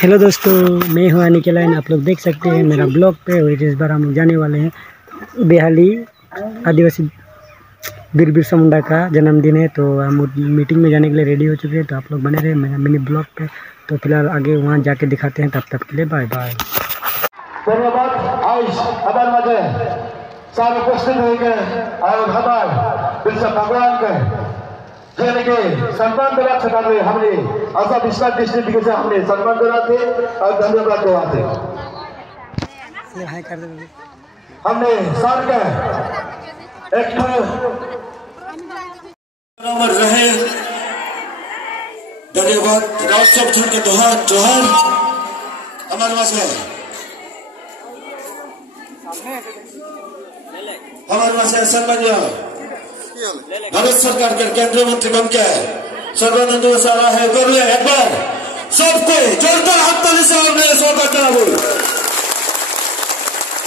Hello दोस्तों, मैं हूँ अनिकेत लाइन। आप लोग देख सकते हैं मेरा ब्लॉग पे। और इस बार हम लोग जाने वाले हैं बेहाली। आदिवासी वीर बिरसा मुंडा का जन्मदिन है, तो हम मीटिंग में जाने के लिए रेडी हो चुके हैं। तो आप लोग बने रहे मेरा मिनी ब्लॉग पे। तो फिलहाल आगे वहाँ जाके दिखाते हैं। तब तक के लिए बाय बाय। धन्यवाद। आज हमारे मजे सारे उपस्थित होंगे और हमारे बिरसा भगवान के यानी कि सम्मान देना चाहते हैं। हमने ऐसा विश्वास डिस्ट्रिक्ट से हमने सम्मान देना थे और धन्यवाद देना थे। हमने साल के एक नंबर रहे। धन्यवाद। राष्ट्र छठ के जोहार जोहार हमारे पास है। हमारे पास है सम्मान्य भारत सरकार के केंद्रीय मंत्री बन के सर्वानंद सारा है। कर ले एक बार सबको जोरदार हाथ ताली से हमने स्वागत करा। बोल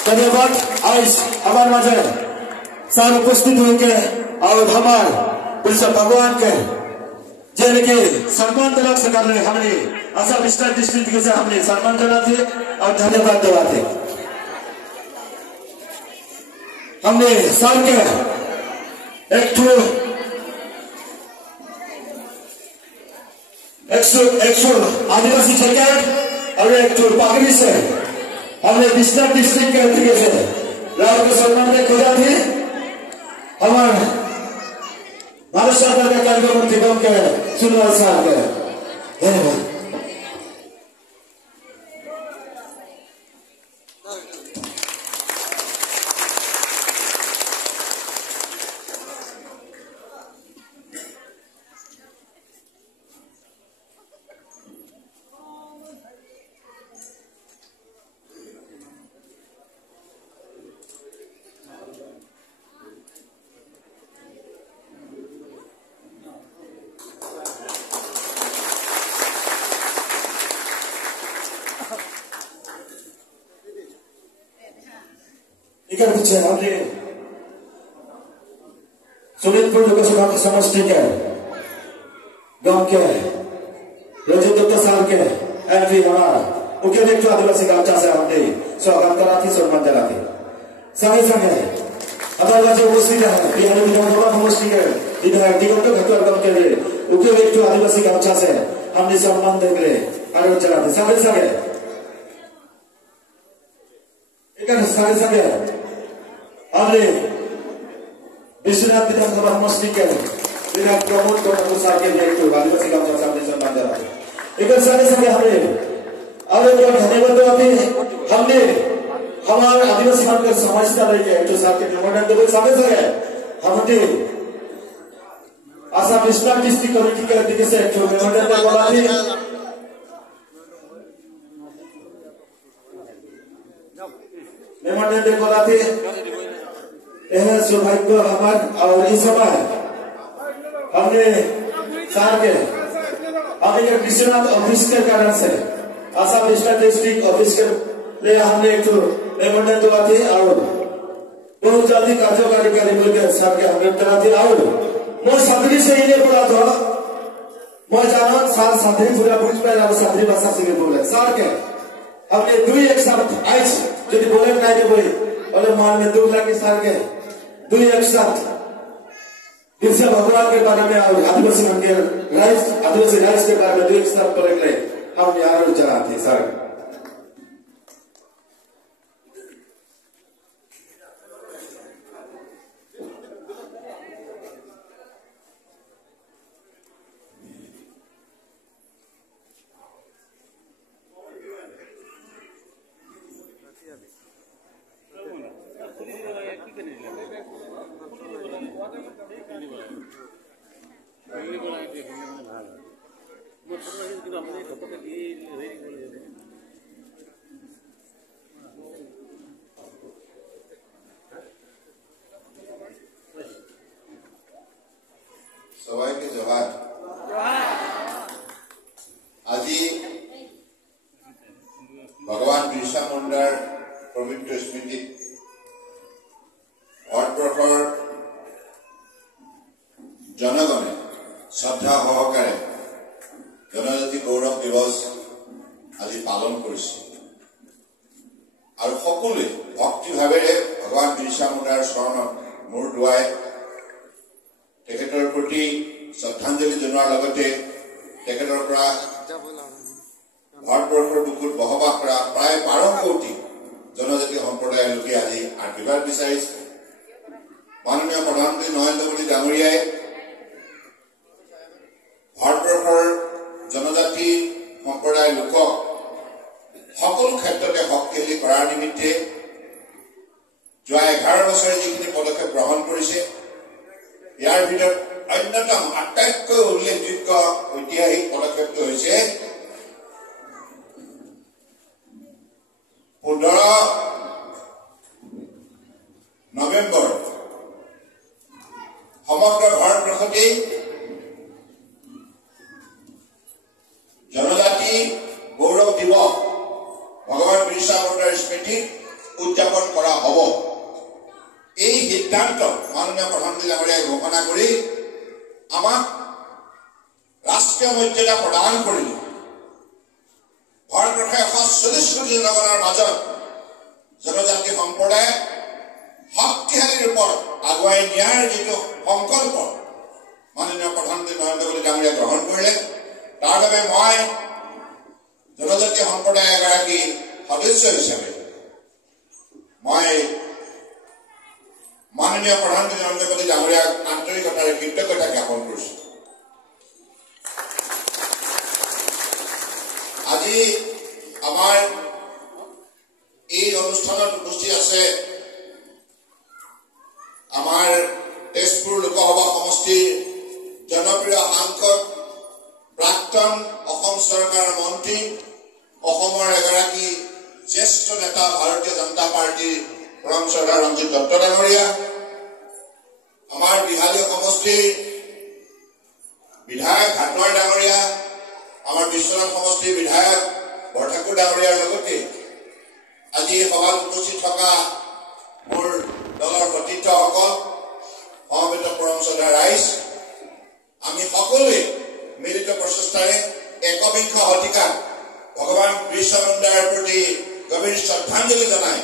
धन्यवाद। आज हमारे माजे सारे उपस्थित होंगे और हमारे बिरसा भगवान के जैन के सम्मान दिला सरकार ने हमने असम स्टेट डिस्ट्रिक्ट से हमने सम्मान दिला थे और धन्यवाद देवा थे। हमने साल के एक आदिवासी जैकेट और एक पागड़ी से हमने बिस्तर डिस्ट्रिक्ट के तरीके से राहुल के सम्मान में खोजा थी। हमारे भारत सरकार के केंद्रीय मंत्री बन के सुनवाल साहब के धन्यवाद। इधर पीछे हमने सोनितपुर लोकसभा की समष्टि के गांव के राजेंद्र साल के एमपी हमारा उनके एक आदिवासी गांचा से हमने स्वागत करा थी, सम्मान दिला थी। संगे संगे हमारे राज्य उपस्थित है बिहार विधानसभा समष्टि के विधायक दिगंत खतवार गांव के उनके एक आदिवासी गांचा से हमने सम्मान देकर आरोप चला थे। संगे संगे संगे संगे हमने विश्वनाथ विधानसभा समष्टि के विधायक प्रमोद कुमार के व्यक्ति आदिवासी गांव से हमने सम्मान दिला था। एक संगे संगे हमने और एक धन्यवाद देते हमने हमारे आदिवासी मान के समाजता लेके जो साथ के निमंत्रण देते संगे संगे हमने आसाम विश्वनाथ डिस्ट्रिक्ट कमेटी के दिखे से जो निमंत्रण दे बोला थी। निमंत्रण दे बोला थी यह सौभाग्य हमार। और इस समय हमने साथ के हमें विश्वनाथ ऑफिस के कारण से आसाम विश्वनाथ डिस्ट्रिक्ट ऑफिस के लिए हमने एक निमंत्रण दिया थी और बहुत जल्दी कार्यकारी बोल के साथ के हमें करा थी। और मैं सादरी से ही नहीं बोला था, मैं जाना साल सादरी पूरा बुझ पे सादरी भाषा से बोले सार के हमने दुई एक साथ आज यदि बोले नहीं बोले बोले मान में दुख लगे सार के दुई एक साथ बिरसा भगवान के बारे में और आदिवासी आदिवासी राइट्स के बारे में दुई एक साथ बोले हम यहाँ चला थे सर। सबाई के जोहार। आज भगवान बिरसा मुंडार पवित्र स्मृति ভাৰতবৰ্ষৰ জনগণে শ্ৰদ্ধা সহকাৰে জনজাতি গৌৰৱ দিৱস আজি পালন কৰিছে আৰু সকলোৱে ভক্তিভাৱেৰে ভগৱান বিৰচা মুণ্ডাৰ চৰণত মূৰ দুৱাই তেখেতৰ প্ৰতি শ্ৰদ্ধাঞ্জলি জনোৱাৰ লগতে তেখেতৰ পৰা ভাৰতবৰ্ষৰ বুকুত বসবাস কৰা প্ৰায় 12 কোটি জনজাতি সম্প্ৰদায়ৰ লোকে আজি আশীৰ্বাদ বিচাৰিছে। মাননীয় প্ৰধানমন্ত্ৰী নৰেন্দ্ৰ মোদী ডাঙৰীয়াই ভাৰতবৰ্ষৰ জনজাতি সম্প্ৰদায়ৰ লোকক সকলো ক্ষেত্ৰতে শক্তিশালী কৰাৰ নিমিত্তে যোৱা 11 বছৰে যিখিনি পদক্ষেপ গ্ৰহণ কৰিছে ইয়াৰ ভিতৰত অন্যতম আটাইতকৈ উল্লেখযোগ্য ঐতিহাসিক পদক্ষেপটো হৈছে 15 নৱেম্বৰ সমগ্ৰ ভাৰতবৰ্ষতেই জনজাতি গৌৰৱ দিৱস ভগৱান বিৰচা মুণ্ডাৰ স্মৃতিত উদযাপন কৰা হ'ব। এই সিদ্ধান্ত মাননীয় প্ৰধানমন্ত্ৰী ডাঙৰীয়াই ঘোষণা কৰি আমাক ৰাষ্ট্ৰীয় মৰ্যাদা প্ৰদান কৰিলে। ভাৰতবৰ্ষৰ 140 কোটি জনগণৰ মাজত জনজাতি সম্প্ৰদায় শক্তিশালী ৰূপত আগুৱাই নিয়াৰ যিটো সংকল্প মাননীয় প্ৰধানমন্ত্ৰী নৰেন্দ্ৰ মোদী ডাঙৰীয়াই গ্ৰহণ কৰিলে তাৰ বাবে মই জনজাতি সম্প্ৰদায়ৰ এগৰাকী সদস্য হিচাপে মই মাননীয় প্ৰধানমন্ত্ৰী নৰেন্দ্ৰ মোদী ডাঙৰীয়াক আন্তৰিকতাৰে কৃতজ্ঞতা জ্ঞাপন কৰিছো। আজি আমাৰ এই অনুষ্ঠানত উপস্থিত আছে আমাৰ তেজপুৰ লোকসভা সমষ্টিৰ জনপ্ৰিয় সাংসদ প্ৰাক্তন অসম চৰকাৰৰ মন্ত্ৰী অসমৰ এগৰাকী জ্যেষ্ঠ নেতা ভাৰতীয় জনতা পাৰ্টীৰ পৰম শ্ৰদ্ধা ৰঞ্জিত দত্ত ডাঙৰীয়া, আমাৰ বিহালী সমষ্টিৰ বিধায়ক হাতৱাৰ ডাঙৰীয়া, আমাৰ বিশ্বনাথ সমষ্টিৰ বিধায়ক বৰঠাকুৰ ডাঙৰীয়াৰ লগতে আজি সভাত উপস্থিত থকা মোৰ দলৰ সতীৰ্থসকল, সমবেত পৰম শ্ৰদ্ধা ৰাইজ, আমি সকলোৱে মিলিত প্ৰচেষ্টাৰে একবিংশ শতিকাত ভগৱান বিৰচা মুণ্ডাৰ প্ৰতি গভীৰ শ্ৰদ্ধাঞ্জলি জনাই